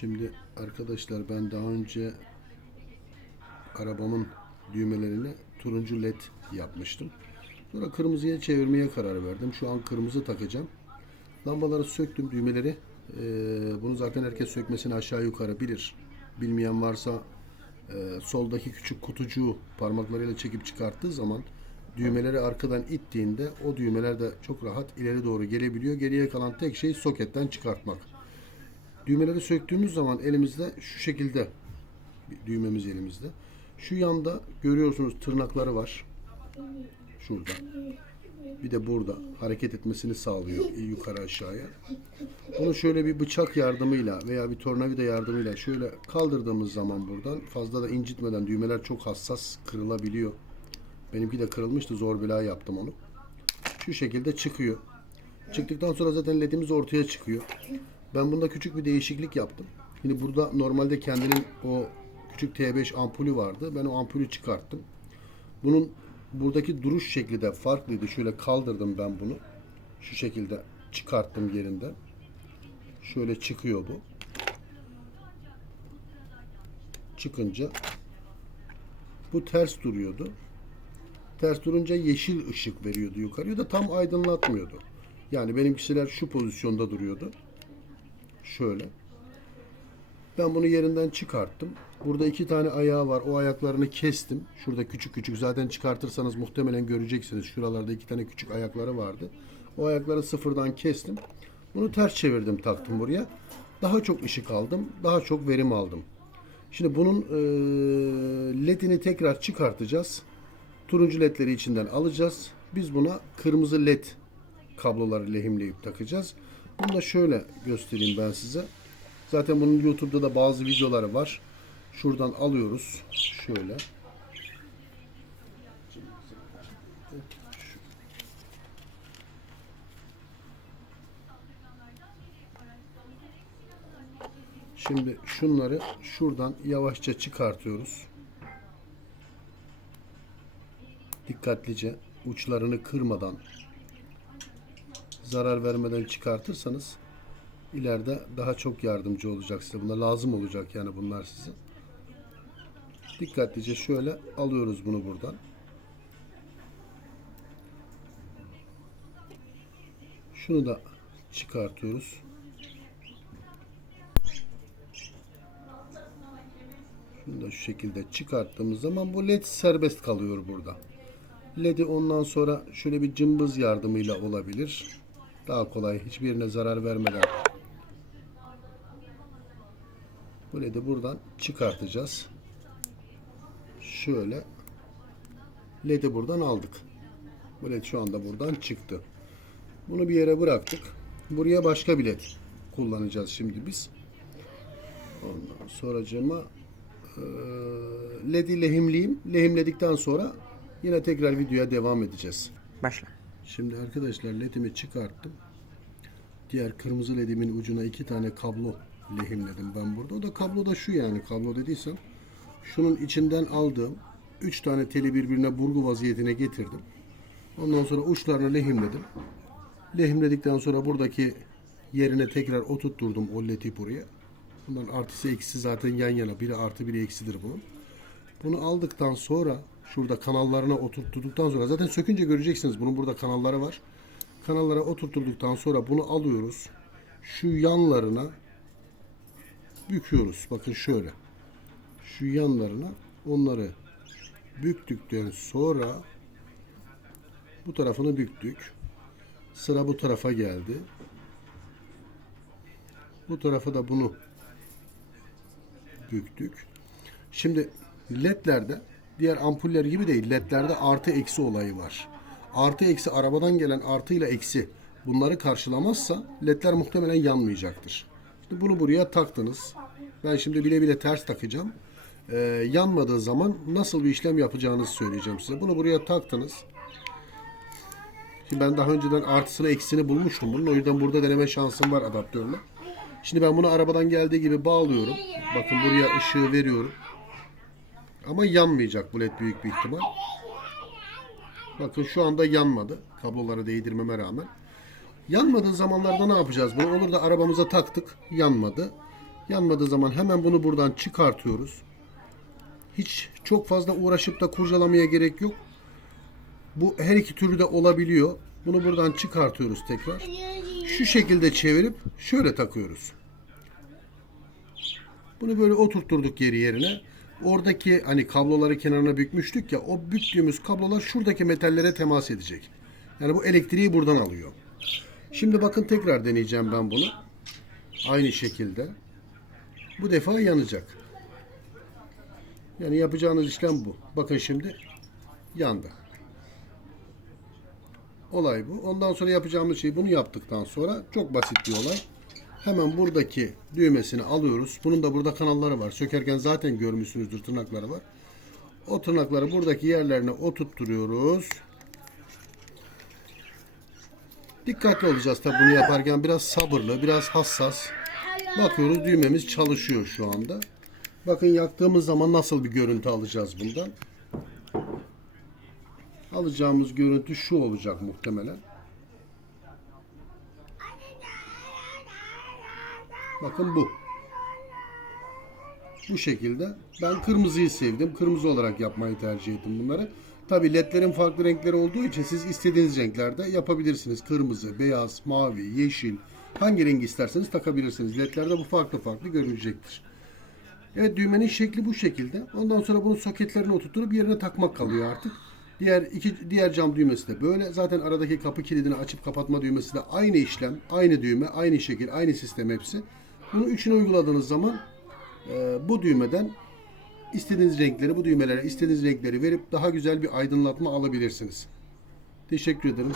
Şimdi arkadaşlar ben daha önce arabamın düğmelerini turuncu led yapmıştım. Sonra kırmızıya çevirmeye karar verdim. Şu an kırmızı takacağım. Lambaları söktüm düğmeleri. Ee, bunu zaten herkes sökmesini aşağı yukarı bilir. Bilmeyen varsa e, soldaki küçük kutucuğu parmaklarıyla çekip çıkarttığı zaman düğmeleri arkadan ittiğinde o düğmeler de çok rahat ileri doğru gelebiliyor. Geriye kalan tek şey soketten çıkartmak. Düğmeleri söktüğümüz zaman elimizde şu şekilde düğmemiz elimizde. Şu yanda görüyorsunuz tırnakları var. Şurada. Bir de burada hareket etmesini sağlıyor yukarı aşağıya. Bunu şöyle bir bıçak yardımıyla veya bir tornavida yardımıyla şöyle kaldırdığımız zaman buradan fazla da incitmeden düğmeler çok hassas kırılabiliyor. Benimki de kırılmıştı zor bela yaptım onu. Şu şekilde çıkıyor. Çıktıktan sonra zaten ledimiz ortaya çıkıyor. Ben bunda küçük bir değişiklik yaptım. Şimdi burada normalde kendinin o küçük T5 ampulü vardı. Ben o ampulü çıkarttım. Bunun buradaki duruş şekli de farklıydı. Şöyle kaldırdım ben bunu. Şu şekilde çıkarttım yerinden. Şöyle çıkıyor bu. Çıkınca bu ters duruyordu. Ters durunca yeşil ışık veriyordu yukarıya da tam aydınlatmıyordu. Yani benimkisiler şu pozisyonda duruyordu. Şöyle. Ben bunu yerinden çıkarttım. Burada iki tane ayağı var. O ayaklarını kestim. Şurada küçük küçük zaten çıkartırsanız muhtemelen göreceksiniz. Şuralarda iki tane küçük ayakları vardı. O ayakları sıfırdan kestim. Bunu ters çevirdim taktım buraya. Daha çok ışık aldım. Daha çok verim aldım. Şimdi bunun e, ledini tekrar çıkartacağız. Turuncu ledleri içinden alacağız. Biz buna kırmızı led kabloları lehimleyip takacağız. Bunu da şöyle göstereyim ben size. Zaten bunun YouTube'da da bazı videoları var. Şuradan alıyoruz. Şöyle. Şimdi şunları şuradan yavaşça çıkartıyoruz. Dikkatlice uçlarını kırmadan zarar vermeden çıkartırsanız ileride daha çok yardımcı olacak size. Buna lazım olacak yani bunlar size. Dikkatlice şöyle alıyoruz bunu buradan. Şunu da çıkartıyoruz. Şunu da şu şekilde çıkarttığımız zaman bu led serbest kalıyor burada. LED'i ondan sonra şöyle bir cımbız yardımıyla olabilir. Daha kolay hiçbir yerine zarar vermeden bu LED'i buradan çıkartacağız. Şöyle LED'i buradan aldık. Bu LED şu anda buradan çıktı. Bunu bir yere bıraktık. Buraya başka bir LED kullanacağız şimdi biz. Ondan sonracığıma eee, LED'i lehimleyeyim. Lehimledikten sonra yine tekrar videoya devam edeceğiz. Başla. Şimdi arkadaşlar ledimi çıkarttım. Diğer kırmızı ledimin ucuna iki tane kablo lehimledim ben burada. O da kablo da şu yani kablo dediysem. Şunun içinden aldığım üç tane teli birbirine burgu vaziyetine getirdim. Ondan sonra uçlarını lehimledim. Lehimledikten sonra buradaki yerine tekrar oturtturdum o ledi buraya. Bunların artısı eksisi zaten yan yana. Biri artı biri eksidir bunun. Bunu aldıktan sonra şurada kanallarına oturtturduktan sonra zaten sökünce göreceksiniz bunun burada kanalları var. Kanallara oturtturduktan sonra bunu alıyoruz. Şu yanlarına büküyoruz. Bakın şöyle. Şu yanlarına onları büktükten sonra bu tarafını büktük. Sıra bu tarafa geldi. Bu tarafa da bunu büktük. Şimdi ledlerde diğer ampuller gibi değil. Ledlerde artı eksi olayı var. Artı eksi arabadan gelen artı ile eksi bunları karşılamazsa ledler muhtemelen yanmayacaktır. Şimdi bunu buraya taktınız. Ben şimdi bile bile ters takacağım. Ee, yanmadığı zaman nasıl bir işlem yapacağınızı söyleyeceğim size. Bunu buraya taktınız. Şimdi ben daha önceden artısını eksisini bulmuştum bunun. O yüzden burada deneme şansım var adaptörle. Şimdi ben bunu arabadan geldiği gibi bağlıyorum. Bakın buraya ışığı veriyorum. Ama yanmayacak bu led büyük bir ihtimal. Bakın şu anda yanmadı. Kabloları değdirmeme rağmen. Yanmadığı zamanlarda ne yapacağız? Bunu olur da arabamıza taktık. Yanmadı. Yanmadığı zaman hemen bunu buradan çıkartıyoruz. Hiç çok fazla uğraşıp da kurcalamaya gerek yok. Bu her iki türlü de olabiliyor. Bunu buradan çıkartıyoruz tekrar. Şu şekilde çevirip şöyle takıyoruz. Bunu böyle oturtturduk geri yerine. Oradaki hani kabloları kenarına bükmüştük ya o büktüğümüz kablolar şuradaki metallere temas edecek. Yani bu elektriği buradan alıyor. Şimdi bakın tekrar deneyeceğim ben bunu. Aynı şekilde. Bu defa yanacak. Yani yapacağınız işlem bu. Bakın şimdi yandı. Olay bu. Ondan sonra yapacağımız şey bunu yaptıktan sonra çok basit bir olay. Hemen buradaki düğmesini alıyoruz. Bunun da burada kanalları var. Sökerken zaten görmüşsünüzdür tırnakları var. O tırnakları buradaki yerlerine oturtturuyoruz. Dikkatli olacağız tabi bunu yaparken. Biraz sabırlı, biraz hassas. Bakıyoruz düğmemiz çalışıyor şu anda. Bakın yaktığımız zaman nasıl bir görüntü alacağız bundan. Alacağımız görüntü şu olacak muhtemelen. Bakın bu. Bu şekilde. Ben kırmızıyı sevdim. Kırmızı olarak yapmayı tercih ettim bunları. Tabi ledlerin farklı renkleri olduğu için siz istediğiniz renklerde yapabilirsiniz. Kırmızı, beyaz, mavi, yeşil. Hangi rengi isterseniz takabilirsiniz. Ledlerde bu farklı farklı görülecektir. Evet düğmenin şekli bu şekilde. Ondan sonra bunu soketlerine oturtup yerine takmak kalıyor artık. Diğer iki diğer cam düğmesi de böyle. Zaten aradaki kapı kilidini açıp kapatma düğmesi de aynı işlem, aynı düğme, aynı şekil, aynı sistem hepsi. Bunu üçüne uyguladığınız zaman e, bu düğmeden istediğiniz renkleri, bu düğmelere istediğiniz renkleri verip daha güzel bir aydınlatma alabilirsiniz. Teşekkür ederim.